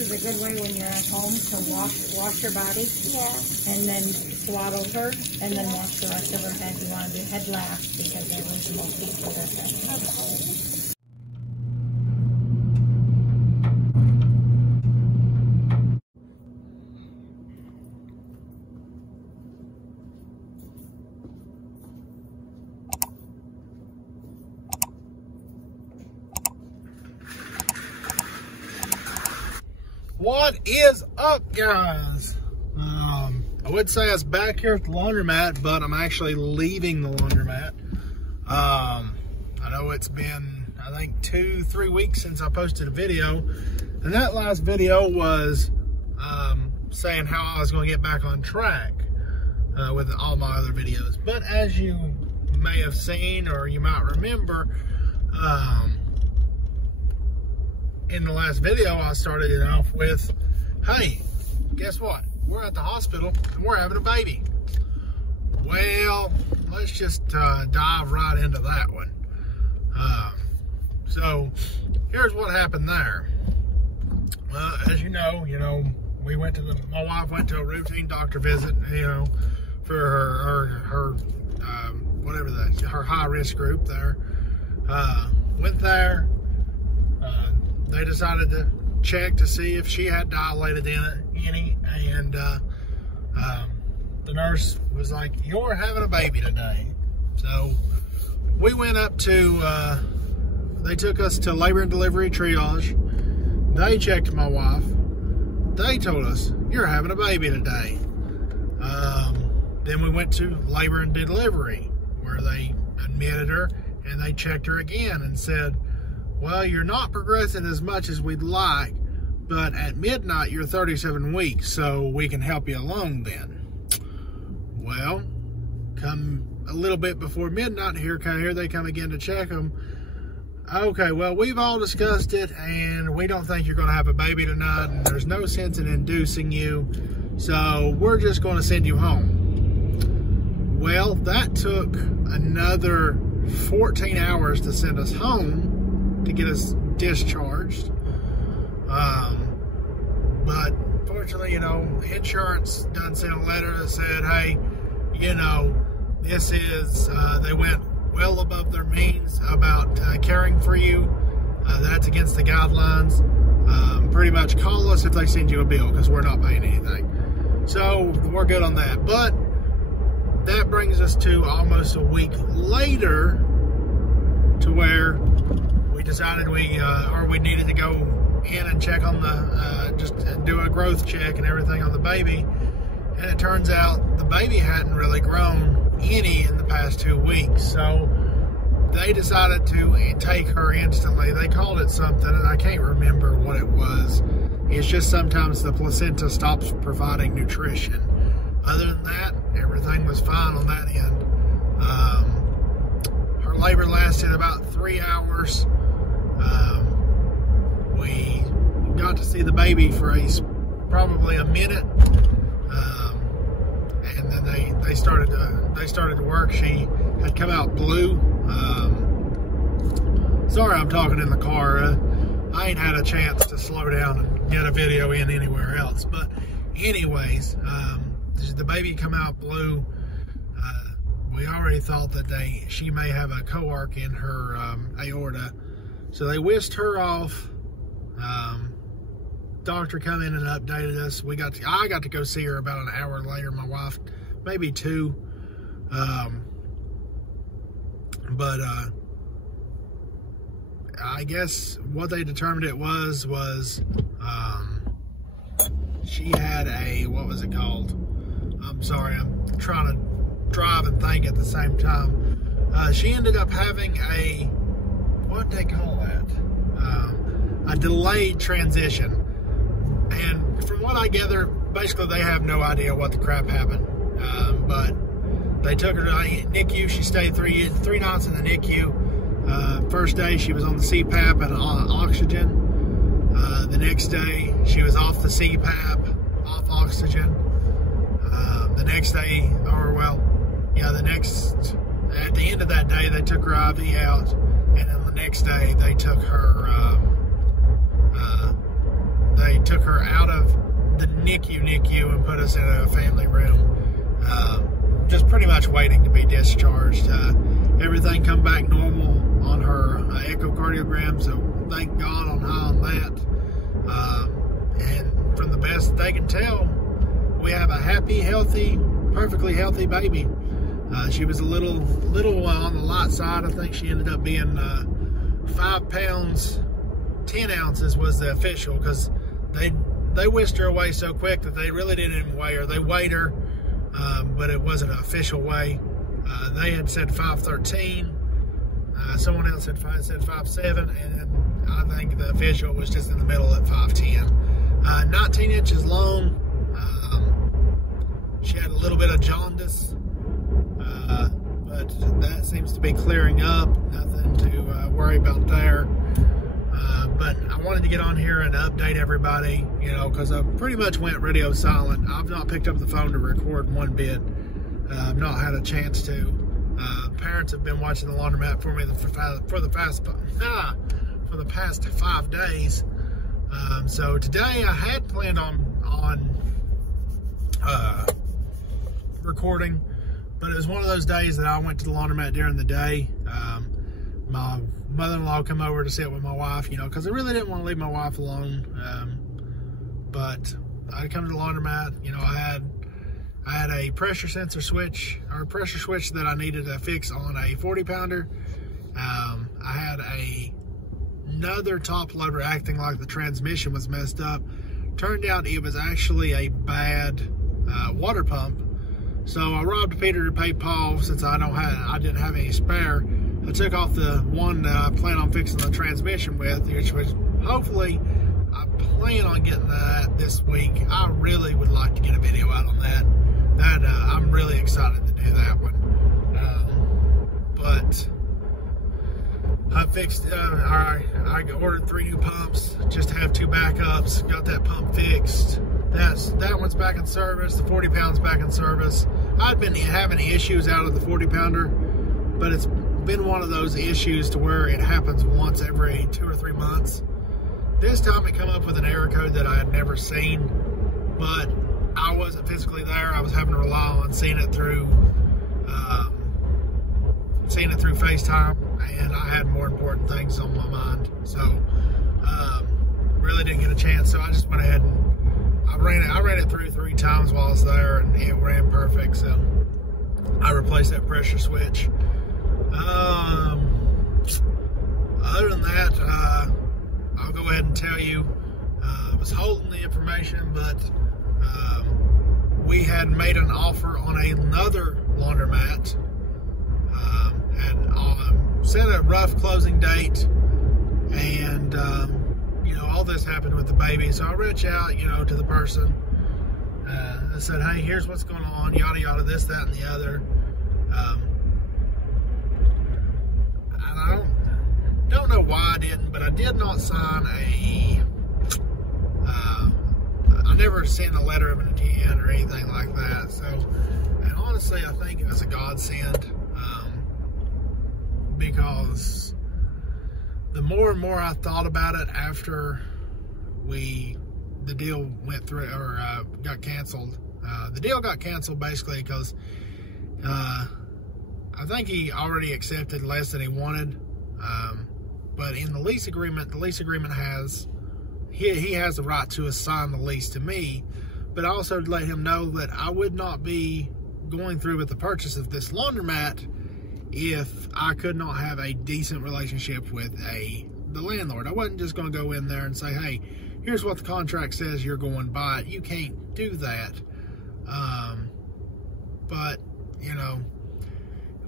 is a good way when you're at home to wash your body. Yeah. And then swaddle her, and then wash the rest of her head. You want to do head last because they lose the most heat to their head. Okay. What is up, guys? I would say I was back here at the laundromat, but I'm actually leaving the laundromat. I know it's been, I think, 2-3 weeks since I posted a video, and that last video was saying how I was going to get back on track with all my other videos. But as you may have seen, or you might remember, in the last video, I started it off with, hey, guess what? We're at the hospital and we're having a baby. Well, let's just dive right into that one. So here's what happened there. As you know, we went to my wife went to a routine doctor visit, for her whatever her high risk group there. Went there. They decided to check to see if she had dilated any, and the nurse was like, "You're having a baby today." So we went up to, they took us to labor and delivery triage. They checked my wife. They told us, "You're having a baby today." Then we went to labor and delivery, where they admitted her and they checked her again and said, "Well, you're not progressing as much as we'd like, but at midnight you're 37 weeks, so we can help you along then." Well, come a little bit before midnight, here they come again to check them. "Okay, well, we've all discussed it, and we don't think you're going to have a baby tonight, and there's no sense in inducing you, so we're just going to send you home." Well, that took another 14 hours to send us home, to get us discharged. But fortunately, insurance done sent a letter that said, "Hey, this is," they went well above their means about caring for you. That's against the guidelines. Pretty much call us if they send you a bill, because we're not paying anything. So we're good on that. But that brings us to almost a week later, to where we decided we needed to go in and check on just do a growth check and everything on the baby. And it turns out the baby hadn't really grown any in the past 2 weeks. So they decided to take her instantly. They called it something, and I can't remember what it was. It's just sometimes the placenta stops providing nutrition. Other than that, everything was fine on that end. Her labor lasted about 3 hours. We got to see the baby for probably a minute, and then they started to work. She had come out blue. Sorry, I'm talking in the car. I ain't had a chance to slow down and get a video in anywhere else. But anyways, the baby come out blue. We already thought that she may have a coarc in her aorta, so they whisked her off. Doctor come in and updated us. I got to go see her about an hour later. My wife, maybe 2. But I guess what they determined it was she had what was it called? I'm sorry, I'm trying to drive and think at the same time. She ended up having what they call that? A delayed transition. And from what I gather, basically they have no idea what the crap happened. But they took her to NICU. She stayed three nights in the NICU. First day she was on the CPAP and on oxygen. The next day she was off the CPAP, off oxygen. The next day, at the end of that day, they took her IV out, and then the next day they took her, they took her out of the NICU and put us in a family room. Just pretty much waiting to be discharged. Everything come back normal on her echocardiogram, so thank God on high on that. And from the best that they can tell, we have a happy, healthy, perfectly healthy baby. She was a little on the light side. I think she ended up being 5 pounds 10 ounces was the official, because they whisked her away so quick that they really didn't even weigh her. They weighed her, but it wasn't an official weigh. They had said 5'13". Someone else had said 5'7", and I think the official was just in the middle at 5'10". 19 inches long. She had a little bit of jaundice, but that seems to be clearing up. Nothing to worry about there. But I wanted to get on here and update everybody, you know, because I pretty much went radio silent. I've not picked up the phone to record one bit. I've not had a chance to. Parents have been watching the laundromat for me for the past 5 days. So today I had planned on recording, but it was one of those days that I went to the laundromat during the day. My mother-in-law come over to sit with my wife, you know, because I really didn't want to leave my wife alone. But I'd come to the laundromat, you know, I had a pressure sensor switch, or a pressure switch that I needed to fix on a 40-pounder. I had another top loader acting like the transmission was messed up. Turned out it was actually a bad water pump. So I robbed Peter to pay Paul, since I didn't have any spare. I took off the one that I plan on fixing the transmission with, which was hopefully, I plan on getting that this week. I really would like to get a video out on that. I'm really excited to do that one. But I fixed, I ordered 3 new pumps, just to have 2 backups. Got that pump fixed. That one's back in service. The 40 pounds back in service. I'd been having issues out of the 40 pounder, but it's been one of those issues to where it happens once every 2 or 3 months. This time it come up with an error code that I had never seen, but I wasn't physically there. I was having to rely on seeing it through FaceTime, and I had more important things on my mind. So really didn't get a chance. So I just went ahead and I ran it through 3 times while I was there, and it ran perfect. So I replaced that pressure switch. Other than that, I'll go ahead and tell you, I was holding the information, but we had made an offer on another laundromat, and set a rough closing date, and you know, all this happened with the baby. So I reached out, you know, to the person. I said, hey, here's what's going on, yada yada, this, that, and the other. I don't know why I didn't, but I did not sign I never sent a letter of intent or anything like that. So, and honestly, I think it was a godsend, because the more and more I thought about it after the deal went through, or got canceled. The deal got canceled basically because I think he already accepted less than he wanted. But in the lease agreement has, he has the right to assign the lease to me, but also to let him know that I would not be going through with the purchase of this laundromat if I could not have a decent relationship with the landlord. I wasn't just going to go in there and say, hey, here's what the contract says, you're going to buy it. You can't do that. But, you know,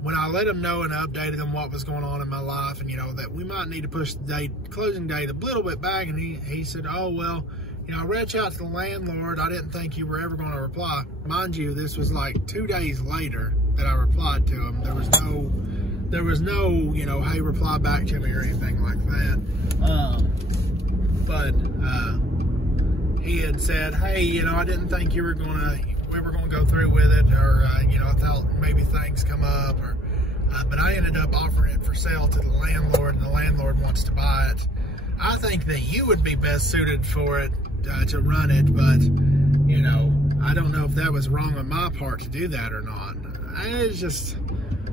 when I let him know and updated him what was going on in my life, and, you know, that we might need to push the closing date a little bit back, and he said, oh, well, you know, I reached out to the landlord. I didn't think you were ever going to reply. Mind you, this was like 2 days later that I replied to him. There was no, you know, hey, reply back to me or anything like that. But he had said, hey, you know, I didn't think we were going to go through with it, or you know, I thought maybe things come up, or but I ended up offering it for sale to the landlord, and the landlord wants to buy it. I think that you would be best suited for it, to run it, but you know, I don't know if that was wrong on my part to do that or not. It's just,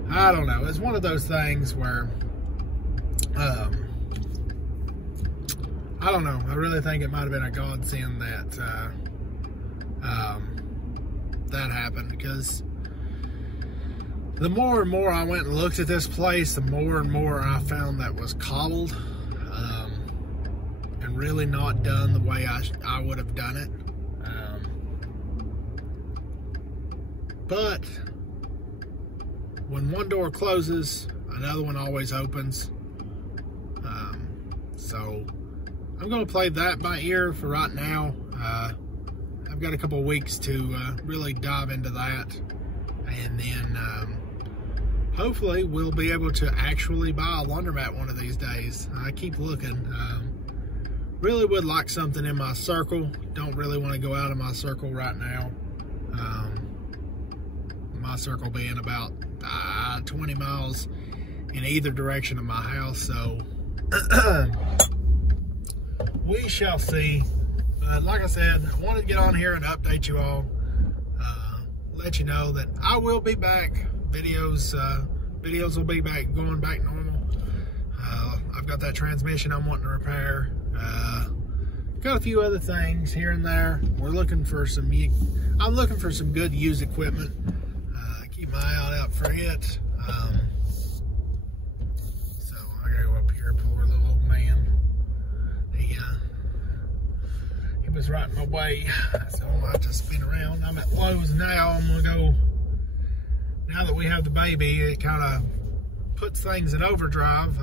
I don't know. It's one of those things where, I don't know. I really think it might have been a godsend that that happened, because the more and more I went and looked at this place, the more and more I found that was cobbled and really not done the way I would have done it. But when one door closes, another one always opens. So I'm going to play that by ear for right now. I've got a couple of weeks to really dive into that, and then hopefully we'll be able to actually buy a laundromat one of these days. I keep looking. Really would like something in my circle. Don't really want to go out of my circle right now. My circle being about 20 miles in either direction of my house, so we shall see. But like I said, I wanted to get on here and update you all, let you know that I will be back. Videos will be back, going back normal. I've got that transmission I'm wanting to repair. Got a few other things here and there. We're looking for some, I'm looking for some good used equipment. Keep my eye out for it. So I gotta go up here, poor little old man. He was right in my way, so I'm gonna have to spin around. I'm at Lowe's now. I'm gonna go, now that we have the baby, it kind of puts things in overdrive.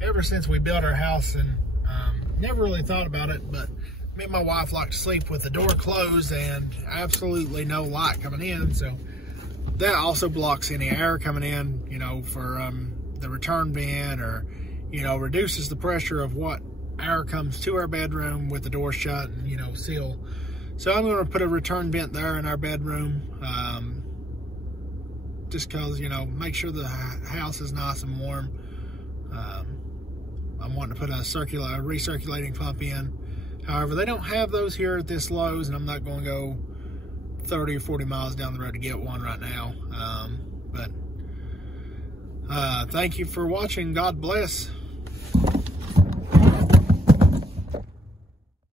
Ever since we built our house, and never really thought about it, but me and my wife like to sleep with the door closed and absolutely no light coming in, so that also blocks any air coming in, you know, for the return bin, or, you know, reduces the pressure of what air comes to our bedroom with the door shut and, you know, seal. So I'm going to put a return vent there in our bedroom, just because, you know, make sure the house is nice and warm. I'm wanting to put a recirculating pump in. However, they don't have those here at this Lowe's, and I'm not going to go 30 or 40 miles down the road to get one right now. But thank you for watching. God bless.